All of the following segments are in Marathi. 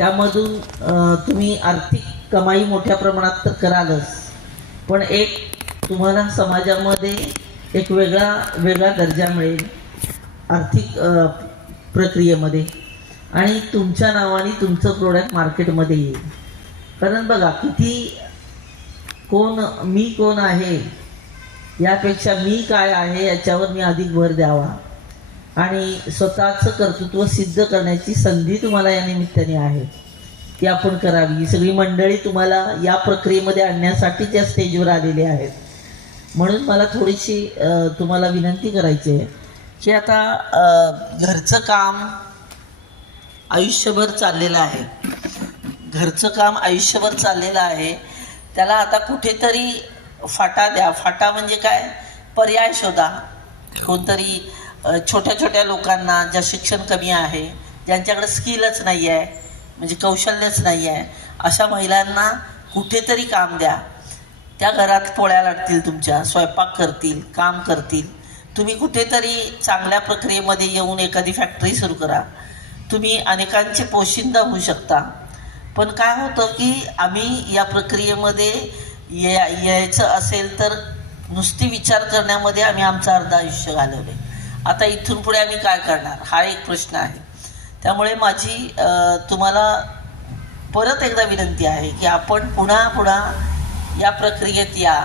त्यामधून तुम्ही आर्थिक कमाई मोठ्या प्रमाणात तर करालच. पण एक तुम्हाला समाजामध्ये एक वेगळा वेगळा दर्जा मिळेल आर्थिक प्रक्रियेमध्ये. आणि तुमच्या नावाने तुमचं प्रोडक्ट मार्केटमध्ये येईल. कारण बघा किती कोण मी कोण आहे यापेक्षा मी काय आहे याच्यावर मी अधिक भर द्यावा. आणि स्वतःचं कर्तृत्व सिद्ध करण्याची संधी तुम्हाला या निमित्ताने आहे. ती आपण करावी. ही सगळी मंडळी तुम्हाला या प्रक्रियेमध्ये आणण्यासाठी त्या स्टेजवर आलेली आहेत. म्हणून मला थोडीशी तुम्हाला विनंती करायची आहे की आता घरचं काम आयुष्यभर चाललेलं आहे. घरचं काम आयुष्यभर चाललेलं आहे. त्याला आता कुठेतरी फाटा द्या. फाटा म्हणजे काय? पर्याय शोधा. कोणतरी अ, छोट्या छोट्या लोकांना ज्या शिक्षण कमी आहे ज्यांच्याकडे स्किलच नाही आहे म्हणजे कौशल्यच नाही आहे अशा महिलांना कुठेतरी काम द्या. त्या घरात पोळ्या लाटतील तुमच्या स्वयंपाक करतील काम करतील. तुम्ही कुठेतरी चांगल्या प्रक्रियेमध्ये येऊन एखादी फॅक्टरी सुरू करा. तुम्ही अनेकांचे पोशिंदा होऊ शकता. पण काय होतं की आम्ही या प्रक्रियेमध्ये या यायचं असेल तर नुसती विचार करण्यामध्ये आम्ही आमचं अर्ध आयुष्य घालवले आता इथून पुढे आम्ही काय करणार? हा एक प्रश्न आहे. त्यामुळे माझी तुम्हाला परत एकदा विनंती आहे की आपण पुन्हा पुन्हा या प्रक्रियेत या.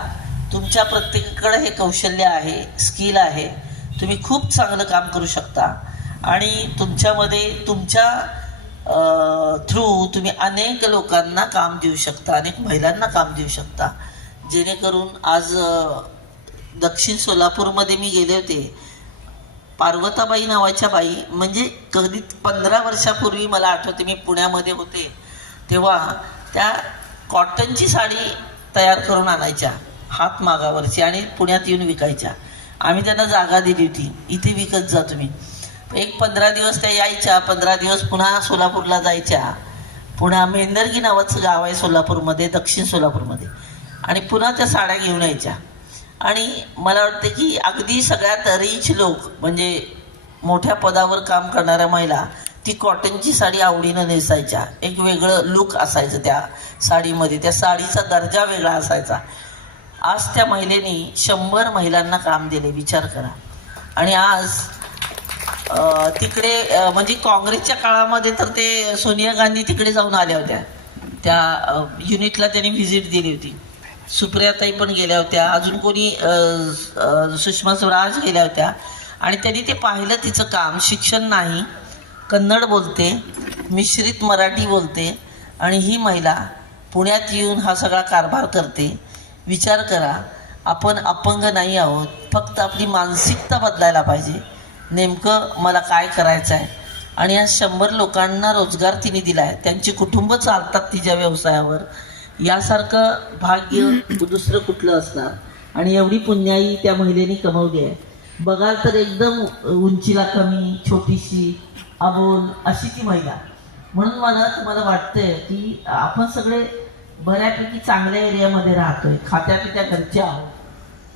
तुमच्या प्रत्येकाकडे हे कौशल्य आहे स्किल आहे. तुम्ही खूप चांगलं काम करू शकता. आणि तुमच्यामध्ये तुमच्या थ्रू तुम्ही अनेक लोकांना काम देऊ शकता अनेक महिलांना काम देऊ शकता. जेणेकरून आज दक्षिण सोलापूरमध्ये मी गेले होते. पार्वताबाई नावाच्या बाई म्हणजे कधी पंधरा वर्षापूर्वी मला आठवते मी पुण्यामध्ये होते तेव्हा त्या कॉटनची साडी तयार करून आणायच्या हात मागावरची आणि पुण्यात येऊन विकायच्या. आम्ही त्यांना जागा दिली होती इथे विकत जा तुम्ही. एक पंधरा दिवस त्या यायच्या पंधरा दिवस पुन्हा सोलापूरला जायच्या. पुन्हा मेंदरगी नावाचं गाव आहे सोलापूरमध्ये दक्षिण सोलापूरमध्ये. आणि पुन्हा त्या साड्या घेऊन यायच्या. आणि मला वाटतं की अगदी सगळ्यात रिच लोक म्हणजे मोठ्या पदावर काम करणाऱ्या महिला ती कॉटनची साडी आवडीनं नेसायच्या. एक वेगळं लुक असायचं त्या साडीमध्ये. त्या साडीचा दर्जा वेगळा असायचा. आज त्या महिलेनी शंभर महिलांना काम दिले विचार करा. आणि आज तिकडे म्हणजे काँग्रेसच्या काळामध्ये तर ते सोनिया गांधी तिकडे जाऊन आल्या होत्या. त्या युनिटला त्यांनी व्हिजिट दिली होती. सुप्रियाताई पण गेल्या होत्या. अजून कोणी सुषमा स्वराज गेल्या होत्या. आणि त्यांनी ते पाहिलं तिचं काम. शिक्षण नाही. कन्नड बोलते. मिश्रित मराठी बोलते. आणि ही महिला पुण्यात येऊन हा सगळा कारभार करते. विचार करा. आपण अपंग नाही आहोत. फक्त आपली मानसिकता बदलायला पाहिजे. नेमकं मला काय करायचं आहे आणि आज शंभर लोकांना रोजगार तिने दिला आहे त्यांची कुटुंब चालतात तिच्या व्यवसायावर. यासारखं भाग्य दुसरं कुठलं असणार? आणि एवढी पुण्याई त्या महिलेने कमवली आहे. बघाल तर एकदम उंचीला कमी छोटीशी अबोल अशी ती महिला. म्हणून मला तुम्हाला वाटतंय की आपण सगळे बऱ्यापैकी चांगल्या एरियामध्ये राहतोय खात्या पित्या घरचे आहोत.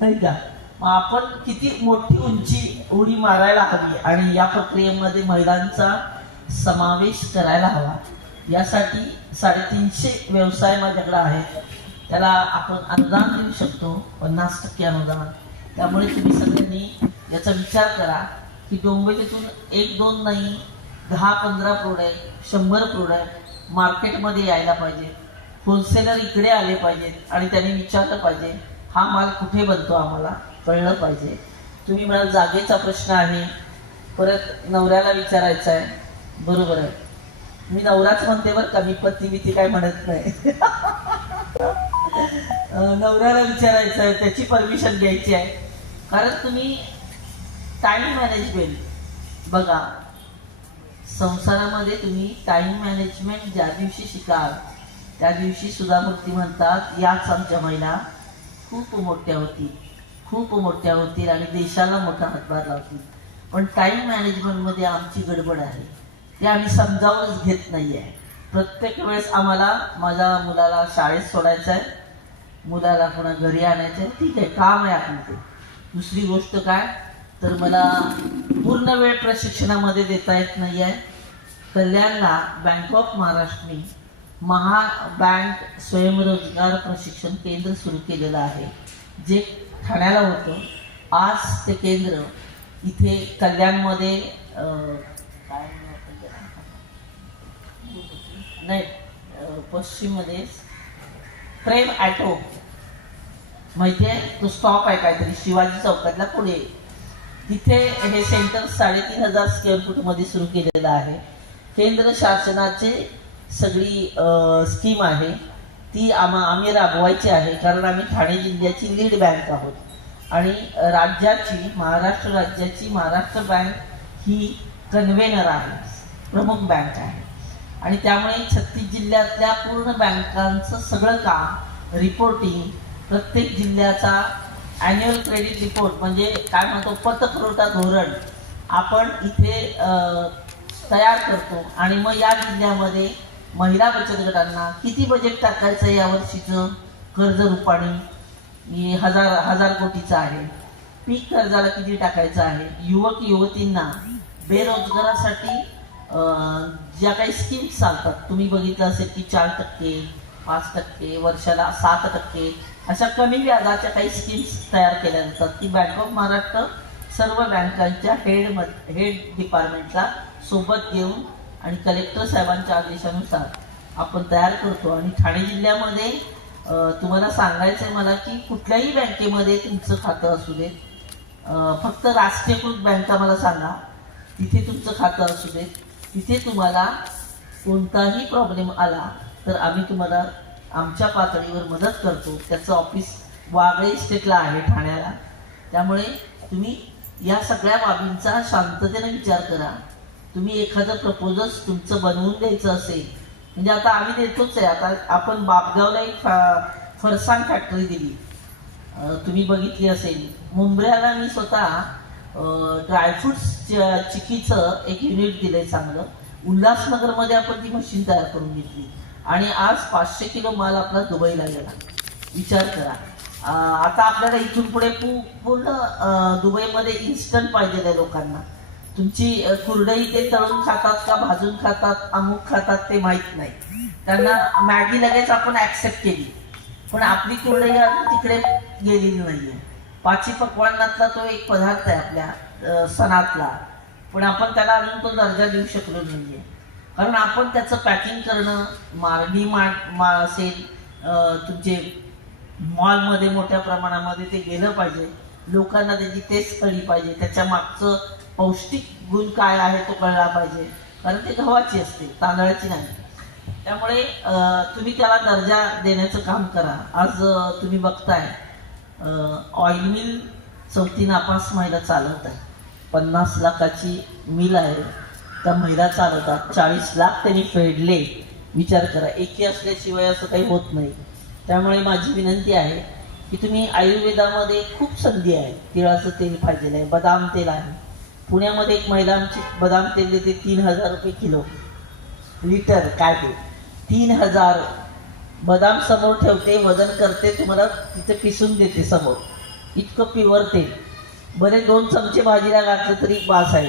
नाही का? मग आपण किती मोठी उंची उडी मारायला हवी आणि या प्रक्रियेमध्ये महिलांचा समावेश करायला हवा. यासाठी साडेतीनशे व्यवसाय माझ्याकडे आहेत. त्याला आपण अनुदान देऊ शकतो पन्नास टक्के अनुदान. त्यामुळे तुम्ही सगळ्यांनी याचा विचार करा की डोंबिवलीतून एक दोन नाही दहा पंधरा प्रोडक्ट शंभर प्रोडक्ट मार्केटमध्ये यायला पाहिजे. होलसेलर इकडे आले पाहिजेत आणि त्यांनी विचारलं पाहिजे हा माल कुठे बनतो आम्हाला? कळलं पाहिजे. तुम्ही म्हणाल जागेचा प्रश्न आहे. परत नवऱ्याला विचारायचा आहे. बरोबर आहे. मी नवराच म्हणते बरं का मी पती बिती काय म्हणत नाही. नवऱ्याला विचारायचं आहे त्याची परमिशन घ्यायची आहे. कारण तुम्ही टाईम मॅनेजमेंट बघा. संसारामध्ये तुम्ही टाईम मॅनेजमेंट ज्या दिवशी शिकाल त्या दिवशी सुधामूर्ती म्हणतात याच आमच्या महिला खूप मोठ्या होतील खूप मोठ्या होतील आणि देशाला मोठा हातभार लावतील. पण टाईम मॅनेजमेंटमध्ये आमची गडबड आहे. ते आम्ही समजावूनच घेत नाही आहे प्रत्येक वेळेस आम्हाला माझ्या मुलाला शाळेत सोडायचं आहे मुलाला पुन्हा घरी आणायचं आहे ठीक आहे काम आहे आपण ते. दुसरी गोष्ट काय? तर मला पूर्ण वेळ प्रशिक्षणामध्ये देता येत नाही आहे कल्याणला बँक ऑफ महाराष्ट्रने महा बँक स्वयंरोजगार प्रशिक्षण केंद्र सुरू केलेलं आहे. जे ठाण्याला होतं. आज ते केंद्र इथे कल्याणमध्ये काय? नाही पश्चिममध्ये प्रेम ॲटो माहिती आहे? तो स्टॉप आहे काहीतरी. शिवाजी चौकातला पुढे तिथे हे सेंटर साडेतीन हजार स्क्वेअर फूटमध्ये सुरू केलेलं आहे. केंद्र शासनाचे सगळी स्कीम आहे. ती आम्हा आम्ही राबवायची आहे कारण आम्ही ठाणे जिल्ह्याची लीड बँक आहोत. आणि राज्याची महाराष्ट्र राज्याची महाराष्ट्र बँक ही कन्व्हेनर आहे. प्रमुख बँक आहे. आणि त्यामुळे छत्तीस जिल्ह्यातल्या पूर्ण बँकांचं सगळं काम रिपोर्टिंग प्रत्येक जिल्ह्याचा ॲन्युअल क्रेडिट रिपोर्ट म्हणजे काय म्हणतो पतपुरवठा धोरण आपण इथे तयार करतो. आणि मग या जिल्ह्यामध्ये महिला बचत गटांना किती बजेट टाकायचं आहे यावर्षीचं कर्ज रुपाणी हजार हजार कोटीचं आहे. पीक कर्जाला किती टाकायचं आहे? युवक युवतींना बेरोजगारासाठी ज्या काही स्कीम्स चालतात तुम्ही बघितलं असेल की चार टक्के पाच टक्के वर्षाला सात टक्के अशा कमी व्याजाच्या काही स्कीम्स तयार केल्या जातात. ती बँक ऑफ महाराष्ट्र सर्व बँकांच्या हेड हेड डिपार्टमेंटला सोबत घेऊन आणि कलेक्टर साहेबांच्या आदेशानुसार आपण तयार करतो. आणि ठाणे जिल्ह्यामध्ये तुम्हाला सांगायचं आहे मला की कुठल्याही बँकेमध्ये तुमचं खातं असू देत फक्त राष्ट्रीयकृत बँका मला सांगा तिथे तुमचं खातं असू देत. तिथे तुम्हाला कोणताही प्रॉब्लेम आला तर आम्ही तुम्हाला आमच्या पातळीवर मदत करतो. त्याचं ऑफिस वागळे इस्टेटला आहे ठाण्याला. त्यामुळे तुम्ही या सगळ्या बाबींचा शांततेने विचार करा. तुम्ही एखादं प्रपोजल्स तुमचं बनवून द्यायचं असेल म्हणजे आता आम्ही देतोच आहे. आता आपण बापगावला एक फा- फरसाण फॅक्टरी दिली. तुम्ही बघितली असेल. मुंबऱ्याला मी स्वतः ड्रायफ्रुट्स चिकीचं एक युनिट दिलंय चांगलं. उल्हासनगरमध्ये आपण ती मशीन तयार करून घेतली. आणि आज पाचशे किलो माल आपला दुबईला गेला. विचार करा. आता आपल्याला इथून पुढे पूर्ण दुबईमध्ये इन्स्टंट पाहिजे आहे लोकांना. तुमची कुरडई ते तळून खातात का भाजून खातात अमुक खातात ते माहीत नाही. त्यांना मॅगी लगेच आपण ऍक्सेप्ट केली. पण आपली कुरडई अजून तिकडे गेलेली नाहीये. पाची पकवानातला तो एक पदार्थ आहे आपल्या सणातला. पण आपण त्याला अजून तो दर्जा देऊ शकलो नाहीये. कारण आपण त्याचं पॅकिंग करणं मार्डी मार्ट मा असेल तुमचे मॉलमध्ये मोठ्या प्रमाणामध्ये ते गेलं पाहिजे. लोकांना त्याची टेस्ट कळली पाहिजे. त्याच्या मागचं पौष्टिक गुण काय आहे तो कळला पाहिजे. कारण ते गव्हाची असते तांदळाची नाही. त्यामुळे तुम्ही त्याला दर्जा देण्याचं काम करा. आज तुम्ही बघताय ऑइल मिल चौथी नापास महिला चालवत आहे. पन्नास लाखाची मिल आहे. त्या महिला चालवतात. चाळीस लाख त्यांनी फेडले. विचार करा. एकी असल्याशिवाय असं काही होत नाही. त्यामुळे माझी विनंती आहे की तुम्ही आयुर्वेदामध्ये खूप संधी आहे. तिळाचं तेल पाहिजे आहे. बदाम तेल आहे. पुण्यामध्ये एक महिला आमची बदाम तेल देते. तीन हजार रुपये किलो. लिटर काय ते? तीन हजार बदाम समोर ठेवते वजन करते तुम्हाला तिथे पिसून देते समोर. इतकं प्युअर तेल बरे दोन चमचे भाजीला घातलं तरी बास आहे.